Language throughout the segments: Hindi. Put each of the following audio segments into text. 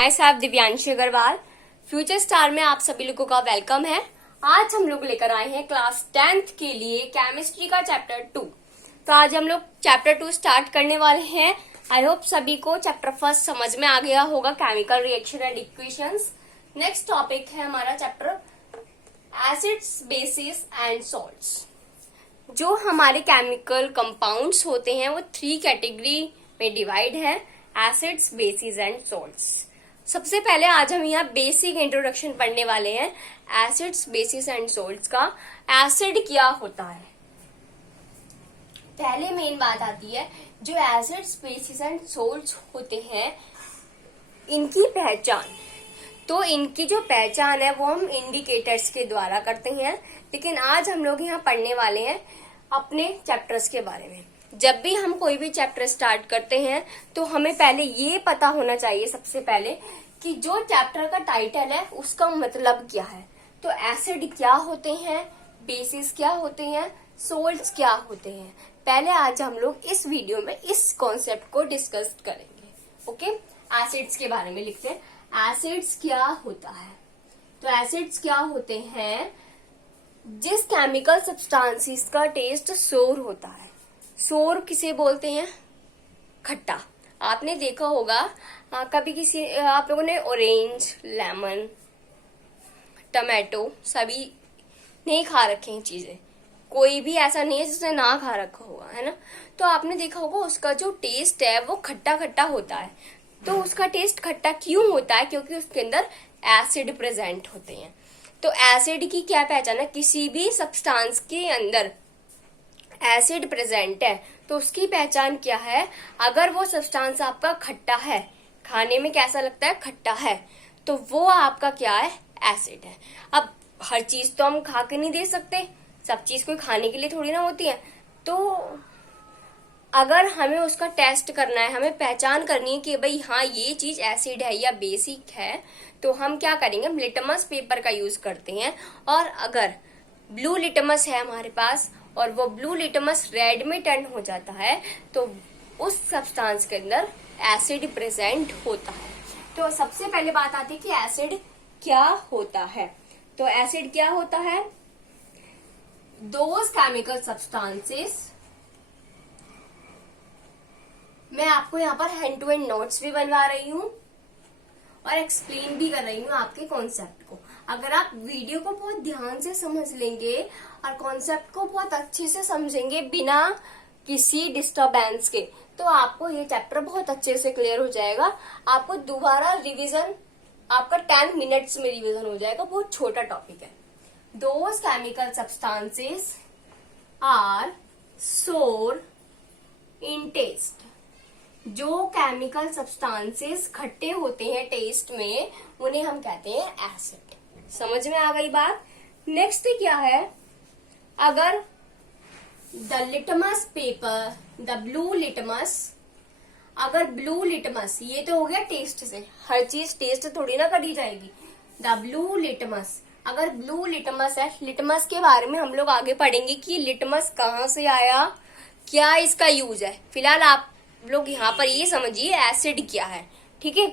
हाय साहब, दिव्यांशी अग्रवाल। फ्यूचर स्टार में आप सभी लोगों का वेलकम है। आज हम लोग लेकर आए हैं क्लास 10th के लिए केमिस्ट्री का चैप्टर 2। तो आज हम लोग चैप्टर 2 स्टार्ट करने वाले हैं। आई होप सभी को चैप्टर 1 समझ में आ गया होगा, chemical reaction and equations. Next topic है हमारा chapter acids, basis and salts. जो हमारे केमिकल कंपाउंड्स होते हैं वो 3 कैटेगरी में डिवाइड है, एसिड्स, बेसिस एंड सॉल्ट्स। सबसे पहले आज हम यहाँ बेसिक इंट्रोडक्शन पढ़ने वाले हैं एसिड्स, बेसिस एंड सॉल्ट्स का। एसिड क्या होता है, पहले मेन बात आती है। जो एसिड्स, बेसिस एंड सॉल्ट्स होते हैं, इनकी पहचान, तो इनकी जो पहचान है वो हम इंडिकेटर्स के द्वारा करते हैं। लेकिन आज हम लोग यहाँ पढ़ने वाले हैं अपने चैप्टर्स के बारे में। जब भी हम कोई भी चैप्टर स्टार्ट करते हैं तो हमें पहले ये पता होना चाहिए सबसे पहले कि जो चैप्टर का टाइटल है उसका मतलब क्या है। तो एसिड क्या होते हैं, बेसिस क्या होते हैं, सॉल्ट्स क्या होते हैं, पहले आज हम लोग इस वीडियो में इस कॉन्सेप्ट को डिस्कस करेंगे। ओके, एसिड्स के बारे में लिखते हैं। एसिड्स क्या होता है, तो एसिड्स क्या होते हैं, जिस केमिकल सब्सटेंसेस का टेस्ट सोर होता है। सोर किसे बोलते हैं, खट्टा। आपने देखा होगा कभी किसी आप लोगों ने ऑरेंज, लेमन, टमाटो सभी नहीं खा रखे हैं चीजें, कोई भी ऐसा नहीं है जिसने ना खा रखा होगा, है ना। तो आपने देखा होगा उसका जो टेस्ट है वो खट्टा खट्टा होता है। तो उसका टेस्ट खट्टा क्यों होता है, क्योंकि उसके अंदर एसिड प्रेजेंट होते हैं। तो एसिड की क्या पहचान है, किसी भी सब्सटेंस के अंदर एसिड प्रेजेंट है तो उसकी पहचान क्या है। अगर वो सब्सटेंस आपका खट्टा है, खाने में कैसा लगता है, खट्टा है, तो वो आपका क्या है, एसिड है। अब हर चीज तो हम खा के नहीं दे सकते, सब चीज कोई खाने के लिए थोड़ी ना होती है। तो अगर हमें उसका टेस्ट करना है, हमें पहचान करनी है कि भाई हाँ ये चीज एसिड है या बेसिक है, तो हम क्या करेंगे, लिटमस पेपर का यूज करते हैं। और अगर ब्लू लिटमस है हमारे पास और वो ब्लू लिटमस रेड में टर्न हो जाता है तो उस सब्सटेंस के अंदर एसिड प्रेजेंट होता है। तो सबसे पहले बात आती है कि एसिड क्या होता है। तो एसिड क्या होता है, दोज केमिकल सब्सटेंसेस, मैं आपको यहाँ पर हैंड टू हैंड नोट्स भी बनवा रही हूँ और एक्सप्लेन भी कर रही हूँ आपके कॉन्सेप्ट को। अगर आप वीडियो को बहुत ध्यान से समझ लेंगे और कॉन्सेप्ट को बहुत अच्छे से समझेंगे बिना किसी डिस्टरबेंस के, तो आपको ये चैप्टर बहुत अच्छे से क्लियर हो जाएगा। आपको दोबारा रिवीजन, आपका 10 मिनट्स में रिवीजन हो जाएगा। बहुत छोटा टॉपिक है। दोज केमिकल सब्सटेंसेस आर सोर इन टेस्ट। जो केमिकल सब्सटेंसेस खट्टे होते हैं टेस्ट में, उन्हें हम कहते हैं एसिड। समझ में आ गई बात। नेक्स्ट क्या है, अगर the litmus paper, the blue litmus, अगर ब्लू लिटमस, ये तो हो गया टेस्ट से, हर चीज टेस्ट थोड़ी ना करी जाएगी। द ब्लू लिटमस, अगर ब्लू लिटमस है, लिटमस के बारे में हम लोग आगे पढ़ेंगे कि लिटमस कहाँ से आया, क्या इसका यूज है। फिलहाल आप लोग यहाँ पर ये समझिए एसिड क्या है, ठीक है।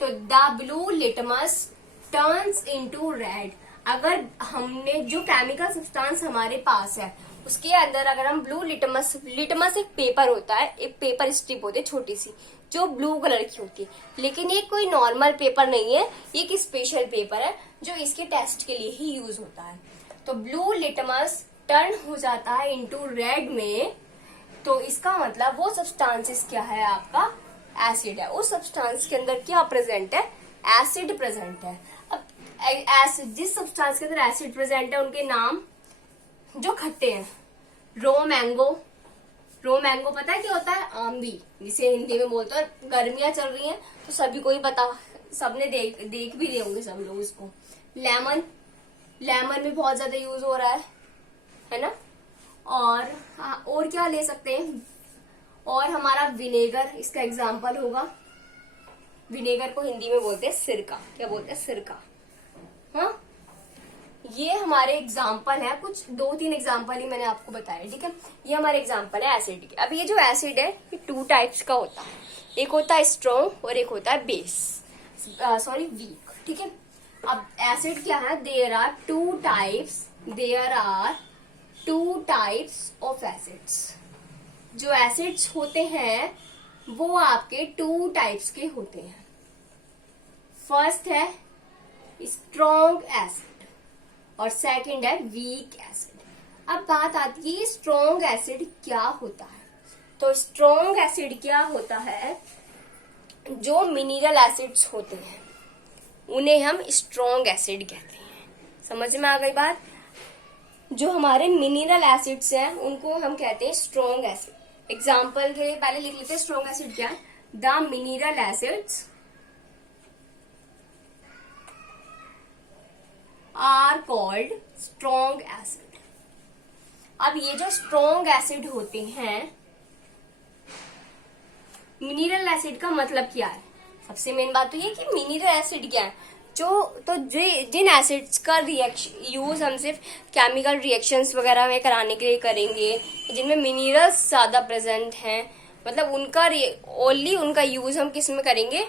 तो the blue litmus turns into red. अगर हमने जो केमिकल सब्सटेंस हमारे पास है उसके अंदर अगर हम ब्लू लिटमस, लिटमस एक पेपर होता है, एक पेपर स्ट्रिप होती है छोटी सी जो ब्लू कलर की होती है, लेकिन ये कोई नॉर्मल पेपर नहीं है, ये एक स्पेशल पेपर है जो इसके टेस्ट के लिए ही यूज होता है। तो ब्लू लिटमस टर्न हो जाता है इनटू रेड में, तो इसका मतलब वो सब्सटेंसेस क्या है, आपका एसिड है। उस सब्सटेंस के अंदर क्या प्रेजेंट है, एसिड प्रेजेंट है। अब जिस सब्सटेंस के अंदर एसिड प्रेजेंट है उनके नाम जो खट्टे हैं, रो मैंगो। रो मैंगो पता है क्या होता है, आंवली जिसे हिंदी में बोलते हैं। गर्मियां चल रही हैं तो सभी को ही पता, सबने देख भी रहे होंगे सब लोग इसको। लेमन, लेमन में बहुत ज्यादा यूज हो रहा है ना। और क्या ले सकते हैं, और हमारा विनेगर इसका एग्जाम्पल होगा। विनेगर को हिंदी में बोलते हैं सिरका। क्या बोलते हैं, सिरका। हाँ, ये हमारे एग्जाम्पल है, कुछ 2-3 एग्जाम्पल ही मैंने आपको बताया, ठीक है। ये हमारे एग्जाम्पल है एसिड के। अब ये जो एसिड है ये 2 टाइप्स का होता है, एक होता है स्ट्रॉन्ग और एक होता है बेस। सॉरी वीक, ठीक है। अब एसिड क्या है, there are two types of acids. जो एसिड्स होते हैं वो आपके टू टाइप्स के होते हैं। फर्स्ट है स्ट्रॉन्ग एसिड और सेकंड है वीक एसिड। अब बात आती है स्ट्रॉन्ग एसिड क्या होता है। तो स्ट्रॉन्ग एसिड क्या होता है, जो मिनरल एसिड्स होते हैं उन्हें हम स्ट्रॉन्ग एसिड कहते हैं। समझ में आ गई बात। जो हमारे मिनरल एसिड्स हैं उनको हम कहते हैं स्ट्रॉन्ग एसिड। एग्जाम्पल के लिए पहले लिख लेते हैं स्ट्रॉन्ग एसिड क्या है। The mineral acids are called strong acid. अब ये जो स्ट्रॉन्ग एसिड होते हैं, मिनरल एसिड का मतलब क्या है। सबसे मेन बात तो ये कि मिनरल एसिड क्या है। जिन एसिड्स का यूज हम सिर्फ केमिकल रिएक्शंस वगैरह में कराने के लिए करेंगे, जिनमें मिनरल्स ज्यादा प्रेजेंट हैं, मतलब ओनली उनका यूज हम किस में करेंगे,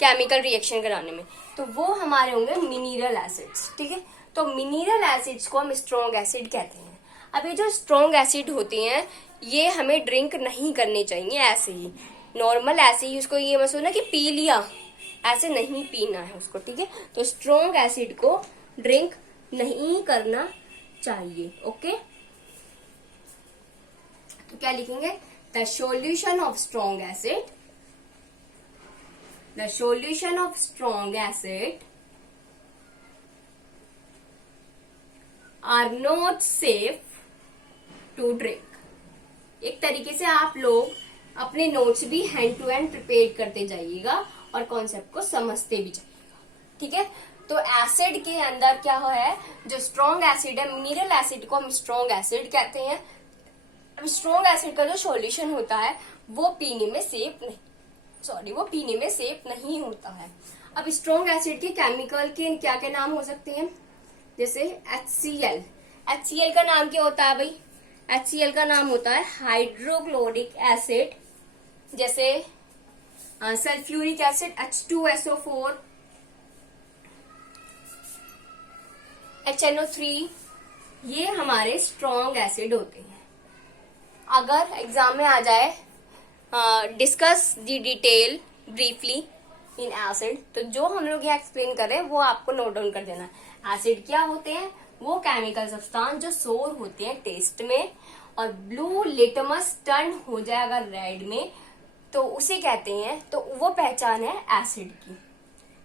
केमिकल रिएक्शन कराने में, तो वो हमारे होंगे मिनरल एसिड्स, ठीक है। तो मिनरल एसिड्स को हम स्ट्रॉन्ग एसिड कहते हैं। अब ये जो स्ट्रॉन्ग एसिड होते हैं ये हमें ड्रिंक नहीं करने चाहिए ऐसे ही, नॉर्मल ऐसे ही उसको ये मत सोचना कि पी लिया, ऐसे नहीं पीना है उसको, ठीक है। तो स्ट्रॉन्ग एसिड को ड्रिंक नहीं करना चाहिए, ओके। तो क्या लिखेंगे, the solution of strong acid, the solution of strong acid are not safe to drink। एक तरीके से आप लोग अपने नोट्स भी हैंड टू हैंड प्रिपेयर करते जाइएगा और कॉन्सेप्ट को समझते भी जाइएगा, ठीक है। तो एसिड के अंदर क्या है, जो स्ट्रॉन्ग एसिड है, मिनरल एसिड को हम स्ट्रॉन्ग एसिड कहते हैं। अब स्ट्रॉन्ग एसिड का जो सॉल्यूशन होता है वो पीने में सेफ नहीं होता है। अब स्ट्रॉन्ग एसिड के केमिकल के क्या क्या नाम हो सकते हैं, जैसे HCl। HCl का नाम क्या होता है भाई, HCl का नाम होता है हाइड्रोक्लोरिक एसिड, जैसे सल्फ्यूरिक एसिड H2SO4, HNO3, ये हमारे स्ट्रॉन्ग एसिड होते हैं। अगर एग्जाम में आ जाए discuss the detail briefly in acid, तो जो हम लोग यहाँ एक्सप्लेन कर रहे हैं वो आपको नोट डाउन कर देना है। एसिड क्या होते हैं, वो केमिकल सब्सटेंस जो सोर होते हैं टेस्ट में, और ब्लू लिटमस टर्न हो जाए अगर रेड में तो उसे कहते हैं, तो वो पहचान है एसिड की।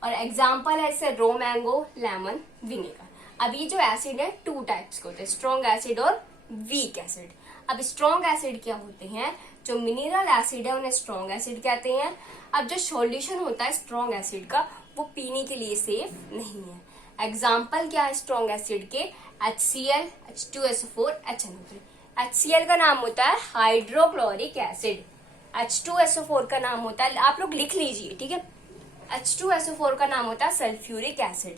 और एग्जाम्पल है जैसे रो मैंगो, लेमन, विनेगर। अब ये जो एसिड है टू टाइप्स के होते हैं, स्ट्रॉन्ग एसिड और वीक एसिड। अब स्ट्रॉन्ग एसिड क्या होते हैं, जो मिनरल एसिड है उन्हें स्ट्रॉन्ग एसिड कहते हैं। अब जो सॉल्यूशन होता है स्ट्रॉन्ग एसिड का वो पीने के लिए सेफ नहीं है। एग्जाम्पल क्या है स्ट्रॉन्ग एसिड के, HCl, H2SO4, HNO3। HCl का नाम होता है हाइड्रोक्लोरिक एसिड, H2SO4 का नाम होता है, आप लोग लिख लीजिए, ठीक है। H2SO4 का नाम होता है सल्फ्यूरिक एसिड,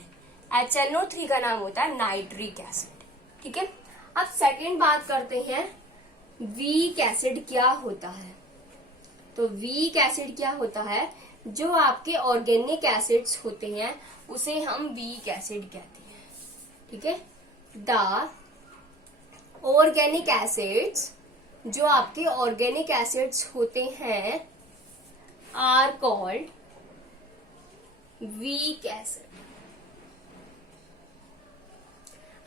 HNO3 का नाम होता है नाइट्रिक एसिड, ठीक है। अब सेकंड बात करते हैं वीक एसिड क्या होता है। तो वीक एसिड क्या होता है, जो आपके ऑर्गेनिक एसिड्स होते हैं उसे हम वीक एसिड कहते हैं, ठीक है। द ऑर्गेनिक एसिड्स, जो आपके ऑर्गेनिक एसिड्स होते हैं, आर कॉल्ड वीक एसिड।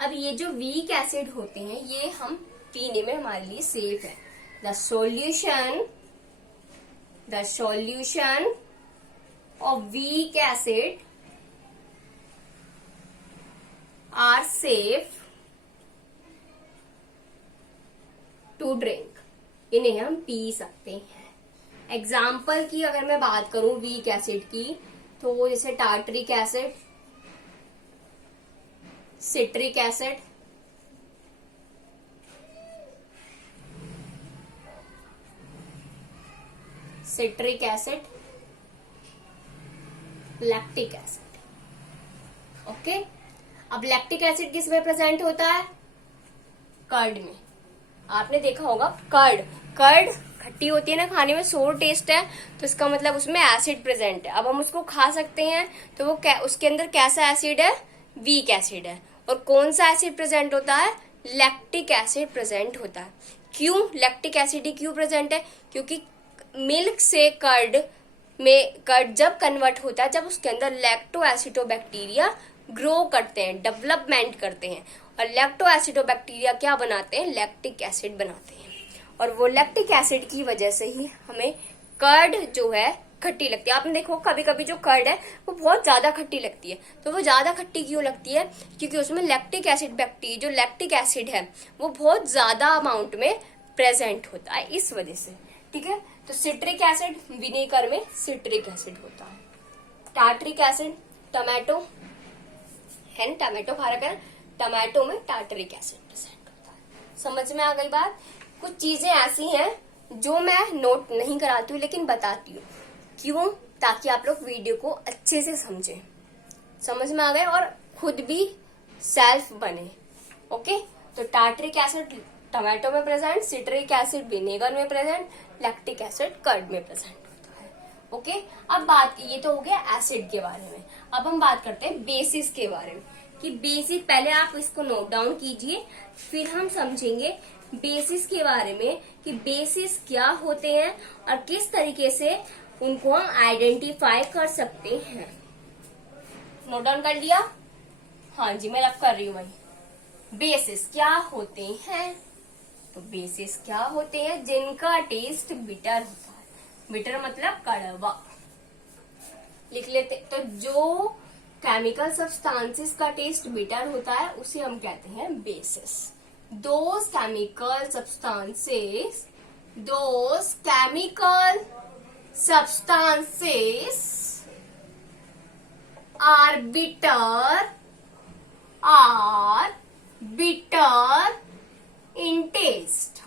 अब ये जो वीक एसिड होते हैं ये हम पीने में हमारे लिए सेफ है। The solution of weak acid are safe to drink, इन्हें हम पी सकते हैं। एग्जाम्पल की अगर मैं बात करूं वीक एसिड की, तो जैसे tartaric acid, citric acid, lactic acid, okay. अब लैक्टिक एसिड किस में प्रेजेंट होता है, कर्ड में। आपने देखा होगा कर्ड खट्टी होती है ना, खाने में सोर टेस्ट है, तो इसका मतलब उसमें एसिड प्रेजेंट है। अब हम उसको खा सकते हैं, तो वो उसके अंदर कैसा एसिड है? वीक एसिड है। और कौन सा एसिड प्रेजेंट होता है? लैक्टिक एसिड प्रेजेंट होता है। क्यों लैक्टिक एसिड ही क्यों प्रेजेंट है? क्योंकि मिल्क से कर्ड जब कन्वर्ट होता है, जब उसके अंदर लैक्टोएसिडोबैक्टीरिया ग्रो करते हैं, डेवलपमेंट करते हैं, और लैक्टोएसिडोबैक्टीरिया क्या बनाते हैं? लैक्टिक एसिड बनाते हैं। और वो लैक्टिक एसिड की वजह से ही हमें कर्ड जो है खट्टी लगती है। आपने देखो कभी कभी जो कर्ड है वो बहुत ज्यादा खट्टी लगती है। तो वो ज्यादा खट्टी क्यों लगती है? क्योंकि उसमें लैक्टिक एसिड बैक्टीरिया, जो लैक्टिक एसिड है वो बहुत ज्यादा अमाउंट में प्रेजेंट होता है, इस वजह से। ठीक है, तो सिट्रिक एसिड, विनेगर में सिट्रिक एसिड होता है। टार्टरिक एसिड, टमाटो है ना, टमाटो खा रखा है, टमाटो में टार्टरिक एसिड प्रेजेंट होता है। समझ में आ गई बात? कुछ चीजें ऐसी हैं जो मैं नोट नहीं कराती हूँ लेकिन बताती हूँ। क्यों? ताकि आप लोग वीडियो को अच्छे से समझें। समझ में आ गए और खुद भी सेल्फ बने। ओके, तो टार्टरिक एसिड टमाटो में प्रेजेंट, सिट्रिक एसिड विनेगर में प्रेजेंट, लैक्टिक एसिड कर्ड में प्रेजेंट होता है। ओके, अब बात, ये तो हो गया एसिड के बारे में। अब हम बात करते हैं बेसिस के बारे में कि बेसिस, पहले आप इसको नोट डाउन कीजिए, फिर हम समझेंगे बेसिस के बारे में कि बेसिस क्या होते हैं और किस तरीके से उनको हम आइडेंटिफाई कर सकते हैं। नोट डाउन कर लिया? हाँ जी, मैं रब कर रही हूँ भाई। बेसिस क्या होते हैं? तो बेसिस क्या होते हैं? जिनका टेस्ट बिटर होता है। बिटर मतलब कड़वा। लिख लेते। तो जो केमिकल सब्सटेंसेस का टेस्ट बिटर होता है उसे हम कहते हैं basis. Those chemical substances are bitter in taste।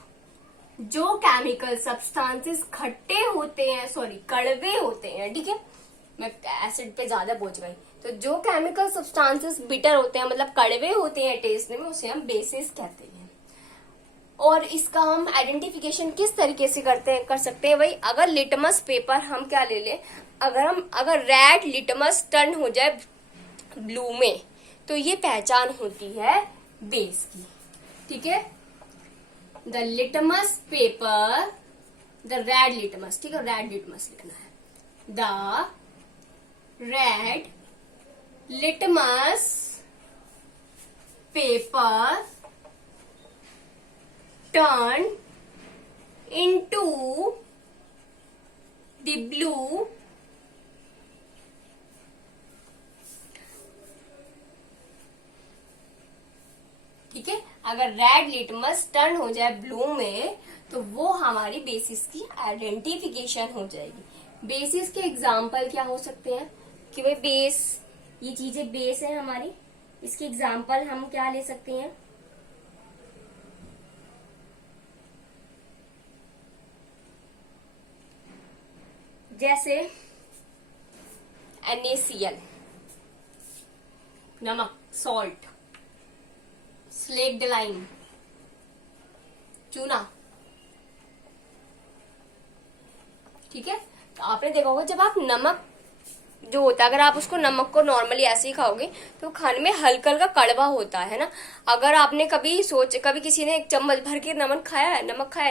जो केमिकल सब्सटेंसेस खट्टे होते हैं, सॉरी कड़वे होते हैं, ठीक है, मैं एसिड पे ज्यादा पहुंच गई। तो जो केमिकल सब्सटेंसेस बिटर होते हैं मतलब कड़वे होते हैं टेस्ट में, उसे हम बेसिस कहते हैं। और इसका हम आइडेंटिफिकेशन किस तरीके से कर सकते हैं भाई? अगर लिटमस पेपर हम क्या ले लें, अगर रेड लिटमस टर्न हो जाए ब्लू में, तो ये पहचान होती है बेस की। ठीक है, the litmus paper, the red litmus, ठीक है, रेड लिटमस लिखना है। The red litmus paper turned into the blue ठीक है, अगर रेड लिटमस टर्न हो जाए ब्लू में तो वो हमारी बेसिस की आइडेंटिफिकेशन हो जाएगी। बेसिस के एग्जाम्पल क्या हो सकते हैं कि भाई बेस, ये चीजें बेस है हमारी, इसके एग्जाम्पल हम क्या ले सकते हैं? जैसे NaCl, नमक, सॉल्ट, स्लेक्ड लाइम, चूना। ठीक है, तो आपने देखा होगा जब आप नमक जो होता है, अगर आप उसको नमक को नॉर्मली ऐसे ही खाओगे तो खाने में हल्का हल्का कड़वा होता है ना। अगर आपने कभी किसी ने एक चम्मच भर के नमक खाया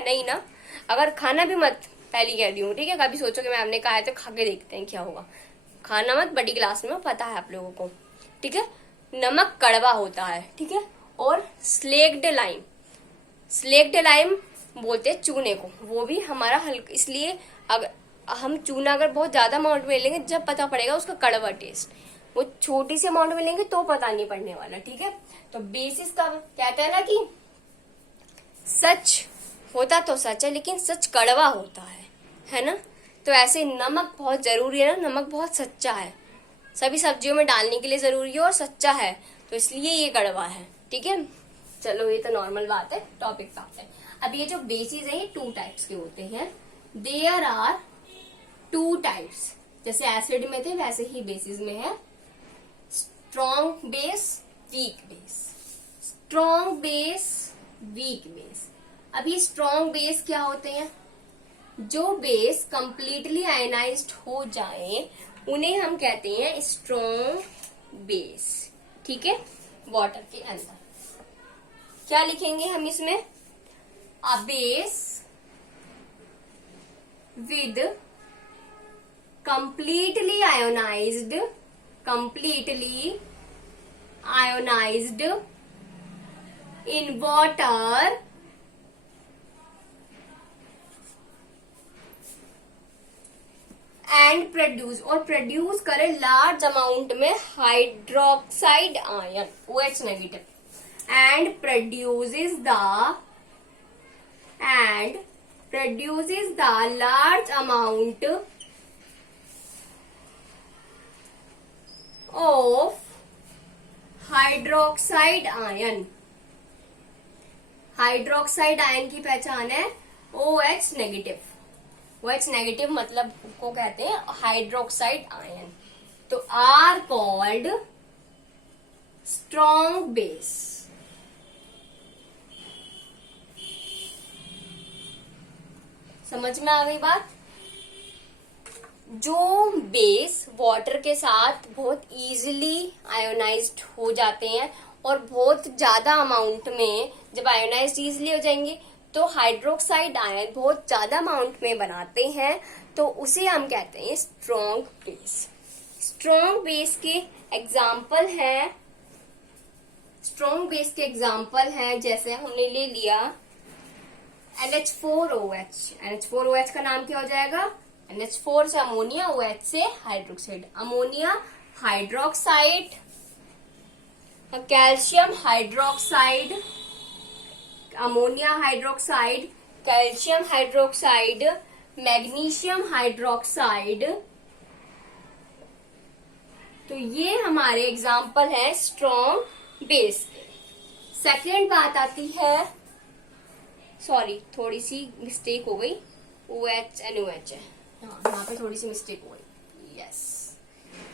नहीं ना। अगर खाना भी मत, पहली कह रही हूँ, ठीक है, कभी सोचो कि मैं हमने खाया तो खा के देखते हैं क्या होगा। खाना मत बड़ी गिलास में, पता है आप लोगों को, ठीक है। नमक कड़वा होता है, ठीक है। और स्लेक्ड लाइम बोलते हैं चूने को, वो भी हमारा हल्का, इसलिए अगर हम चूना अगर बहुत ज्यादा अमाउंट में लेंगे जब पता पड़ेगा उसका कड़वा टेस्ट, वो छोटी सी अमाउंट में लेंगे तो पता नहीं पड़ने वाला, ठीक है। तो बेसिस का कहता है ना कि सच होता तो सच है लेकिन सच कड़वा होता है ना। तो ऐसे नमक बहुत जरूरी है ना, नमक बहुत सच्चा है, सभी सब्जियों में डालने के लिए जरूरी है और सच्चा है, तो इसलिए ये कड़वा है, ठीक है। चलो ये तो नॉर्मल बात है, टॉपिक पे आते हैं। अब ये जो बेसिस है ये 2 टाइप्स के होते हैं। देयर आर 2 टाइप्स, जैसे एसिड में थे वैसे ही बेसिस में है, strong base, weak base. Strong base, weak base. अभी स्ट्रॉन्ग बेस क्या होते हैं? जो बेस कंप्लीटली आयनाइज्ड हो जाए उन्हें हम कहते हैं स्ट्रॉन्ग बेस। ठीक है, वाटर के अंदर क्या लिखेंगे हम इसमें? A base with completely ionized in water and produce करे large amount में hydroxide ion OH negative and produces the large amount of hydroxide ion. Hydroxide ion की पहचान है OH नेगेटिव। OH नेगेटिव मतलब को कहते हैं हाइड्रोक्साइड आयन। तो आर कॉल्ड स्ट्रॉन्ग बेस। समझ में आ गई बात? जो बेस वाटर के साथ बहुत इजीली आयोनाइज्ड हो जाते हैं और बहुत ज्यादा अमाउंट में जब आयोनाइज्ड इजीली हो जाएंगे तो हाइड्रोक्साइड आयन बहुत ज्यादा अमाउंट में बनाते हैं, तो उसे हम कहते हैं स्ट्रॉन्ग बेस। स्ट्रॉन्ग बेस के एग्जाम्पल हैं जैसे हमने ले लिया NH4OH। NH4OH का नाम क्या हो जाएगा? NH4 से अमोनिया, OH से hydroxide, ammonia hydroxide, calcium hydroxide, ammonia hydroxide, calcium hydroxide, magnesium hydroxide. तो ये हमारे एग्जाम्पल है स्ट्रॉन्ग बेस के। सेकेंड बात आती है, सॉरी थोड़ी सी मिस्टेक हो गई, OH NOH है, हाँ यहाँ पे थोड़ी सी मिस्टेक हो गई। यस,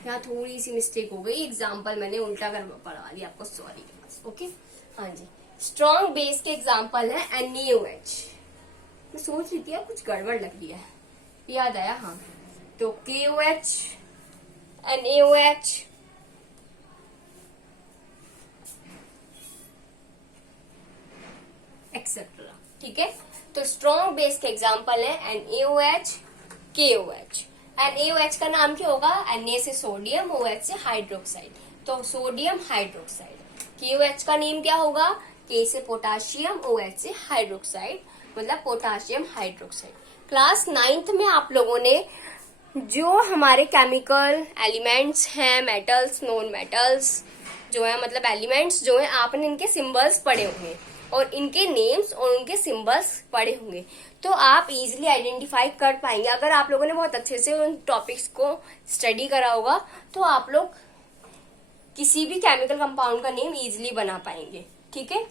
यहाँ थोड़ी सी मिस्टेक हो गई, एग्जाम्पल मैंने उल्टा कर पढ़ा दिया आपको, सॉरी। ओके, हाँ जी। स्ट्रॉन्ग बेस के एग्जाम्पल है NaOH। मैं सोच रही थी कुछ गड़बड़ लग रही है, याद आया, हाँ। तो KOH, NaOH, एक्सेट्रा। ठीक है, तो स्ट्रॉन्ग बेस के एग्जाम्पल है NaOH, KOH। NaOH का नाम क्या होगा? Na से सोडियम, OH से हाइड्रोक्साइड, तो सोडियम हाइड्रोक्साइड। KOH का नेम क्या होगा? K से पोटाशियम, OH से हाइड्रोक्साइड, मतलब पोटाशियम हाइड्रोक्साइड। क्लास 9th में आप लोगों ने जो हमारे केमिकल एलिमेंट्स हैं, मेटल्स, नॉन मेटल्स जो है, मतलब एलिमेंट्स जो है, आपने इनके सिंबल्स पढ़े होंगे और इनके नेम्स और उनके सिंबल्स पढ़े होंगे, तो आप इजीली आइडेंटिफाई कर पाएंगे। अगर आप लोगों ने बहुत अच्छे से उन टॉपिक्स को स्टडी करा होगा तो आप लोग किसी भी केमिकल कंपाउंड का नेम इजीली बना पाएंगे। ठीक है,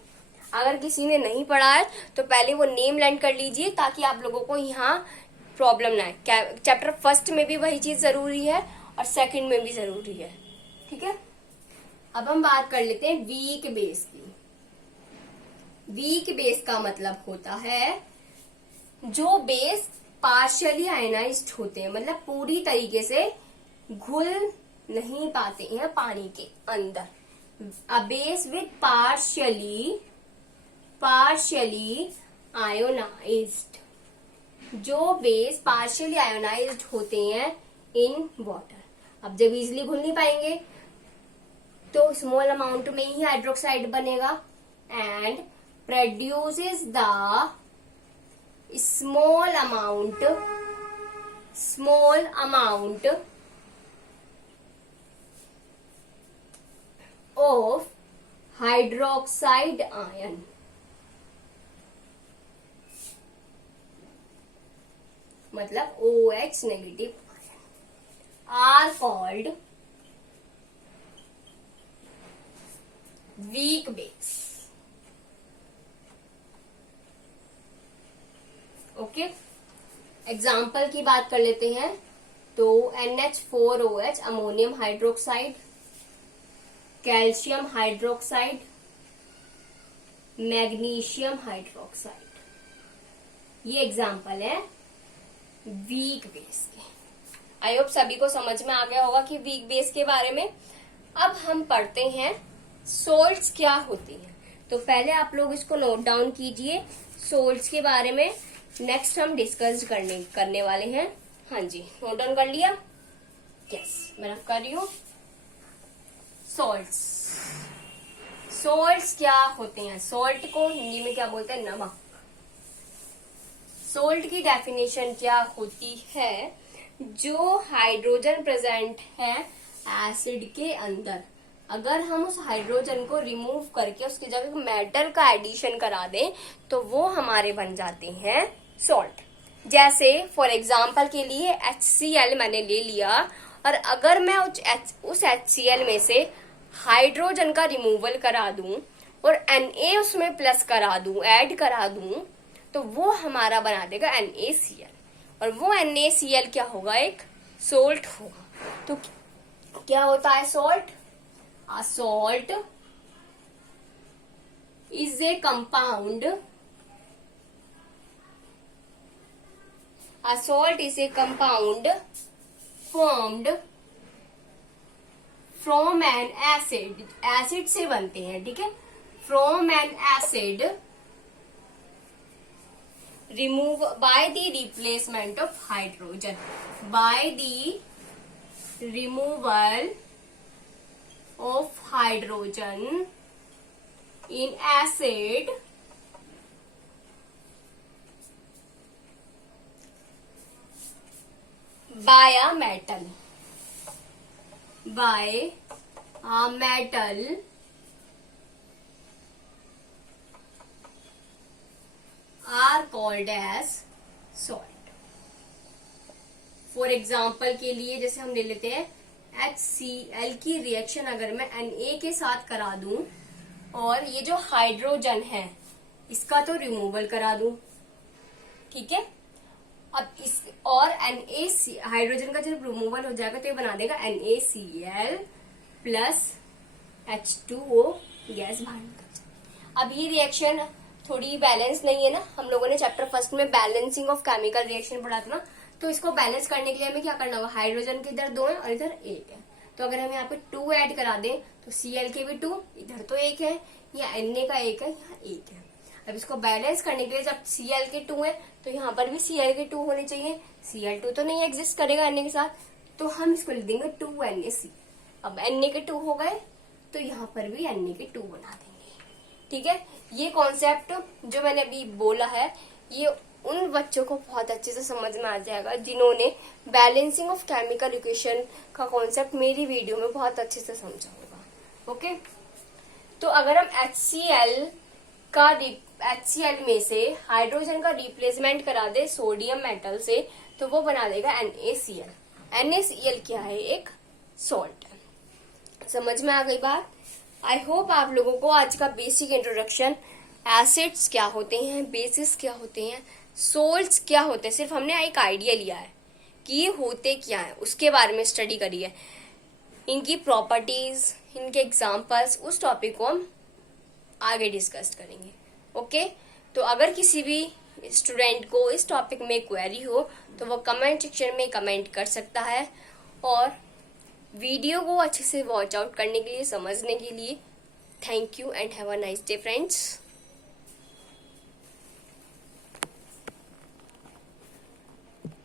अगर किसी ने नहीं पढ़ा है तो पहले वो नेम लर्न कर लीजिए ताकि आप लोगों को यहाँ प्रॉब्लम ना आए। चैप्टर फर्स्ट में भी वही चीज जरूरी है और सेकंड में भी जरूरी है। ठीक है, अब हम बात कर लेते हैं वीक बेस की। वीक बेस का मतलब होता है जो बेस पार्शियली आयनाइज्ड होते हैं, मतलब पूरी तरीके से घुल नहीं पाते हैं पानी के अंदर। A base with partially ionised, जो बेस पार्शियली आयोनाइज्ड होते हैं इन वाटर। अब जब इजिली घुल नहीं पाएंगे तो स्मॉल अमाउंट में ही हाइड्रोक्साइड बनेगा and produces the small amount of hydroxide ion, मतलब OH negative ion are called weak base। Okay, example की बात कर लेते हैं तो NH4OH ammonium hydroxide, calcium hydroxide, magnesium hydroxide, ये एग्जाम्पल है वीक बेस के। आई होप सभी को समझ में आ गया होगा कि वीक बेस के बारे में। अब हम पढ़ते हैं सोल्ट्स क्या होती हैं। तो पहले आप लोग इसको नोट डाउन कीजिए सोल्ट्स के बारे में, नेक्स्ट हम डिस्कस करने वाले हैं। हाँ जी, नोट डाउन कर लिया? यस, मैं रख कर रही हूँ। सॉल्ट्स, सॉल्ट्स क्या होते हैं? सॉल्ट को हिंदी में क्या बोलते हैं? नमक। सॉल्ट की डेफिनेशन क्या होती है? जो हाइड्रोजन प्रेजेंट है एसिड के अंदर, अगर हम उस हाइड्रोजन को रिमूव करके उसकी जगह मेटल का एडिशन करा दें तो वो हमारे बन जाते हैं सॉल्ट। जैसे फॉर एग्जांपल के लिए HCl मैंने ले लिया, और अगर मैं उस HCl में से हाइड्रोजन का रिमूवल करा दूं और Na उसमें प्लस करा दूं, ऐड करा दूं, तो वो हमारा बना देगा NaCl, और वो NaCl क्या होगा? एक सोल्ट होगा। तो क्या होता है salt? A salt is a compound. A salt is a compound formed from an acid. Acid से बनते हैं, ठीक है? From an acid remove by the replacement of hydrogen. By the removal of hydrogen in acid by a metal are called as salt. For example के लिए जैसे हम ले लेते हैं HCl की रिएक्शन अगर मैं Na के साथ करा दूं और ये जो हाइड्रोजन है इसका तो रिमूवल करा दूं, ठीक है? अब इस और हाइड्रोजन का जब रिमूवल हो जाएगा तो ये बना देगा NaCl प्लस H2O गैस बाहर निकल। अब ये रिएक्शन थोड़ी बैलेंस नहीं है ना, हम लोगों ने चैप्टर फर्स्ट में बैलेंसिंग ऑफ केमिकल रिएक्शन पढ़ा था ना, तो इसको बैलेंस करने के लिए हमें क्या करना होगा? हाइड्रोजन के इधर 2 है और इधर 1 है, तो अगर हम यहाँ पे 2 ऐड करा दें तो Cl के भी 2, इधर तो 1 है, या Na का 1 है, यहाँ 1 है। अब इसको बैलेंस करने के लिए जब Cl के 2 है तो यहाँ पर भी Cl के 2 होने चाहिए। Cl2 तो नहीं एग्जिस्ट करेगा Na के साथ, तो हम इसको लिख देंगे 2NaC। अब Na के 2 हो गए तो यहाँ पर भी Na के 2 बना देंगे, ठीक है? ये कॉन्सेप्ट जो मैंने अभी बोला है ये उन बच्चों को बहुत अच्छे से समझ में आ जाएगा जिन्होंने बैलेंसिंग ऑफ केमिकल इक्वेशन का कॉन्सेप्ट मेरी वीडियो में बहुत अच्छे से समझा होगा। ओके, तो अगर हम HCl में से हाइड्रोजन का रिप्लेसमेंट करा दे सोडियम मेटल से तो वो बना देगा NaCl। NaCl क्या है? एक सॉल्ट है। समझ में आ गई बात? आई होप आप लोगों को आज का बेसिक इंट्रोडक्शन, एसिड्स क्या होते हैं, बेसिस क्या होते हैं, सोल्ट्स क्या होते हैं, सिर्फ हमने एक आइडिया लिया है कि ये होते क्या है, उसके बारे में स्टडी करी है, इनकी प्रॉपर्टीज, इनके एग्जाम्पल्स, उस टॉपिक को हम आगे डिस्कस करेंगे। ओके, तो अगर किसी भी स्टूडेंट को इस टॉपिक में क्वेरी हो तो वो कमेंट सेक्शन में कमेंट कर सकता है, और वीडियो को अच्छे से वॉच आउट करने के लिए, समझने के लिए thank you and have a nice day friends.